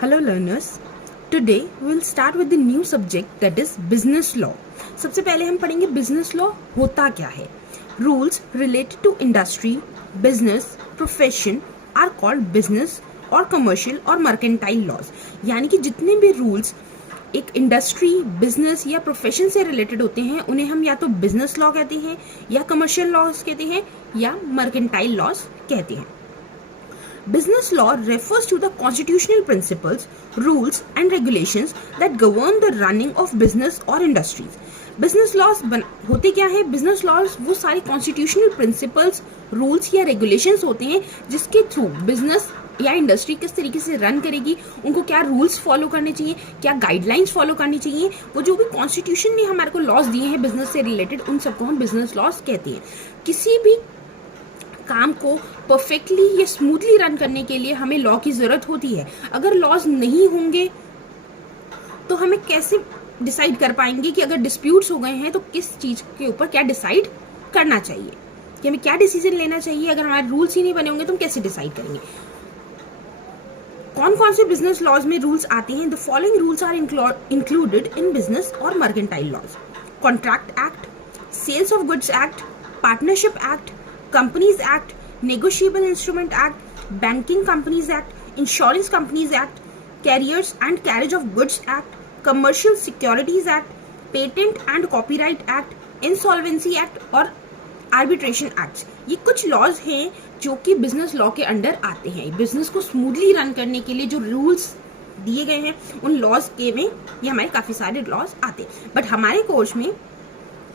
Hello learners. Today we will start with the new subject that is business law. सबसे पहले हम पढ़ेंगे business law होता क्या है. Rules related to industry, business, profession are called business or commercial or mercantile laws. यानी कि जितने भी rules एक इंडस्ट्री, बिजनेस या प्रोफेशन से रिलेटेड होते हैं उन्हें हम या तो बिजनेस लॉ कहते हैं या कमर्शियल लॉज कहते हैं या मर्केंटाइल लॉज कहते हैं. Business law refers to the constitutional principles, rules and regulations that govern the running of business or industries. Business laws होते क्या है? Business laws वो सारे constitutional principles, rules या regulations होते हैं जिसके थ्रू business या इंडस्ट्री किस तरीके से रन करेगी, उनको क्या रूल्स फॉलो करने चाहिए, क्या गाइडलाइंस फॉलो करनी चाहिए, वो जो भी कॉन्स्टिट्यूशन ने हमारे को लॉज दिए हैं बिजनेस से रिलेटेड उन सबको हम बिजनेस लॉज कहते हैं. किसी भी काम को परफेक्टली या स्मूथली रन करने के लिए हमें लॉ की जरूरत होती है. अगर लॉज नहीं होंगे तो हमें कैसे डिसाइड कर पाएंगे कि अगर डिस्प्यूट्स हो गए हैं तो किस चीज के ऊपर क्या डिसाइड करना चाहिए, कि हमें क्या डिसीजन लेना चाहिए. अगर हमारे रूल्स ही नहीं बने होंगे तो हम कैसे डिसाइड करेंगे. कौन कौन से बिजनेस लॉज में रूल्स आते हैं? The following rules are included in business और mercantile laws: contract act, sales of goods act, partnership act, Companies Act, Negotiable Instrument Act, Banking Companies Act, Insurance Companies Act, Carriers and Carriage of Goods Act, Commercial Securities Act, Patent and Copyright Act, Insolvency Act और Arbitration Acts. ये कुछ laws हैं जो कि business law के under आते हैं. Business को स्मूथली रन करने के लिए जो रूल्स दिए गए हैं उन लॉज के में ये हमारे काफी सारे लॉज आते हैं. बट हमारे कोर्स में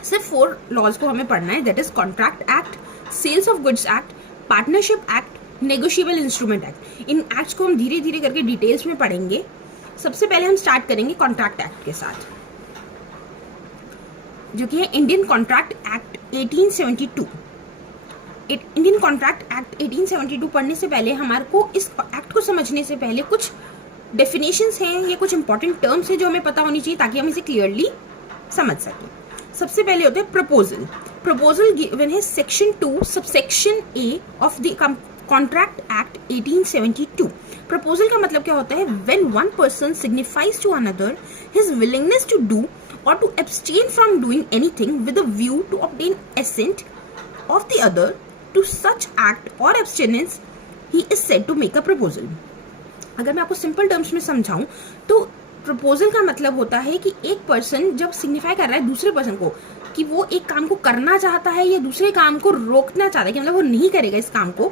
सिर्फ 4 लॉज को हमें पढ़ना है, that is contract act, sales of goods act, partnership act, negotiable instrument act. इन एक्ट्स को हम धीरे धीरे करके डिटेल्स में पढ़ेंगे. सबसे पहले हम स्टार्ट करेंगे कॉन्ट्रैक्ट एक्ट के साथ, जो कि है Indian contract act 1872. Indian contract act 1872 पढ़ने से पहले हमारे को इस एक्ट को समझने से पहले कुछ डेफिनेशंस हैं या कुछ इंपॉर्टेंट टर्म्स हैं जो हमें पता होनी चाहिए ताकि हम इसे क्लियरली समझ सकें. सबसे पहले होते हैं प्रपोजल. प्रपोजल गिवन है section 2 subsection a of the contract act 1872. Proposal का मतलब क्या होता है? When one person signifies to another his willingness to do और to abstain from doing anything with a view to obtain assent of the other to such act और abstinence, he is said to make a proposal. अगर मैं आपको simple terms में समझाऊं तो proposal का मतलब होता है कि एक पर्सन जब सिग्निफाई कर रहा है दूसरे पर्सन को कि वो एक काम को करना चाहता है या दूसरे काम को रोकना चाहता है, कि मतलब वो नहीं करेगा इस काम को,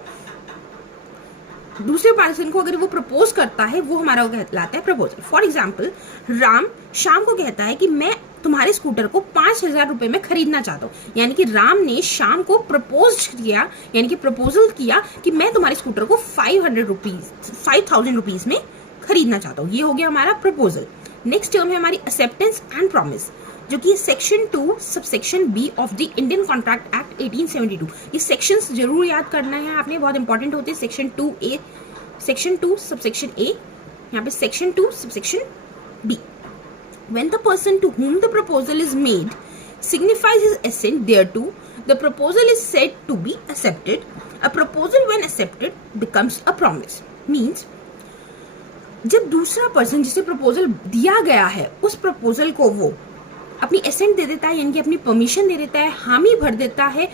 दूसरे पर्सन को अगर वो प्रपोज करता है वो हमारा कहलाता है प्रपोजल. फॉर एग्जाम्पल, राम शाम को कहता है कि मैं तुम्हारे स्कूटर को 5,000 रुपए में खरीदना चाहता हूँ. यानी कि राम ने शाम को प्रपोज किया, यानी कि प्रपोजल किया कि मैं तुम्हारे स्कूटर को 5,000 रुपीज में खरीदना चाहता हूँ. ये हो गया हमारा प्रपोजल. नेक्स्ट टर्म है हमारी एक्सेप्टेंस एंड प्रॉमिस, जो कि section 2 subsection B of the Indian contract act 1872. ये सेक्शंस जरूर याद करना है आपने, बहुत इंपॉर्टेंट होते हैं. सेक्शन 2 सबसेक्शन ए, यहाँ पे section 2 subsection B. When the person to whom the proposal is made signifies his assent thereto, the proposal is said to be accepted. A proposal when accepted becomes a promise. Means जब दूसरा person जिसे proposal दिया गया है उस proposal को वो अपनी एसेंट दे देता है, यानी कि अपनी परमिशन दे देता है, हामी भर देता है,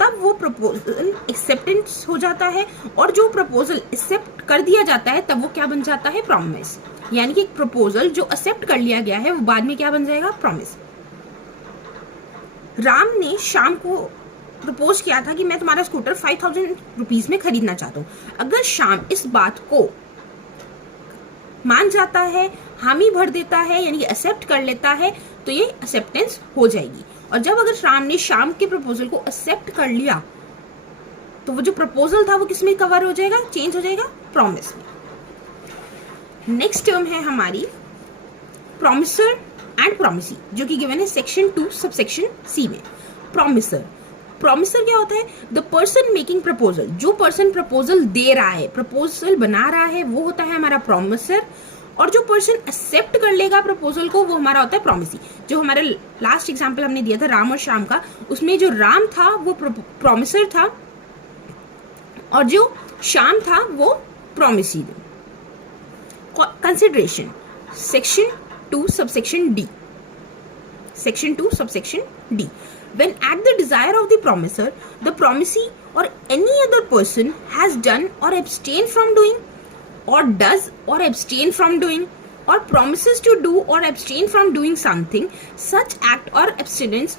तब वो प्रपोजल एक्सेप्टेंस हो जाता है. और जो प्रपोजल एक्सेप्ट कर दिया जाता है तब वो क्या बन जाता है? प्रॉमिस. यानी कि एक प्रपोजल जो एक्सेप्ट कर लिया गया है वो बाद में क्या बन जाएगा? प्रॉमिस. राम ने शाम को प्रपोज किया था कि मैं तुम्हारा स्कूटर 5,000 रुपीज में खरीदना चाहता हूँ. अगर शाम इस बात को मान जाता है, हामी भर देता है, यानी कि एक्सेप्ट कर लेता है, तो ये एक्सेप्टेंस हो जाएगी. और जब अगर राम ने शाम के प्रपोजल को एक्सेप्ट कर लिया तो वो जो प्रपोजल था वो किसमें कवर हो जाएगा? चेंज हो जाएगा प्रॉमिस में. नेक्स्ट टर्म है हमारी प्रॉमिसर एंड प्रॉमिसी, जो कि गिवन है सेक्शन 2 सबसेक्शन सी में. प्रॉमिसर क्या होता है? The person making proposal. जो पर्सन प्रपोजल दे रहा है, प्रपोजल बना रहा है, वो होता है हमारा प्रॉमिसर. और जो पर्सन एक्सेप्ट कर लेगा प्रपोजल को वो हमारा होता है प्रॉमिसी. जो हमारा लास्ट एग्जांपल हमने दिया था राम और श्याम का, उसमें जो राम था वो प्रॉमिसर था और जो श्याम था वो promisee. Consideration. Section 2 subsection D. Section 2 subsection D. When at the desire of the promisor, the promisee or any other person has done or abstained from doing, or does or abstain from doing, or promises to do or abstain from doing something, such act or abstinence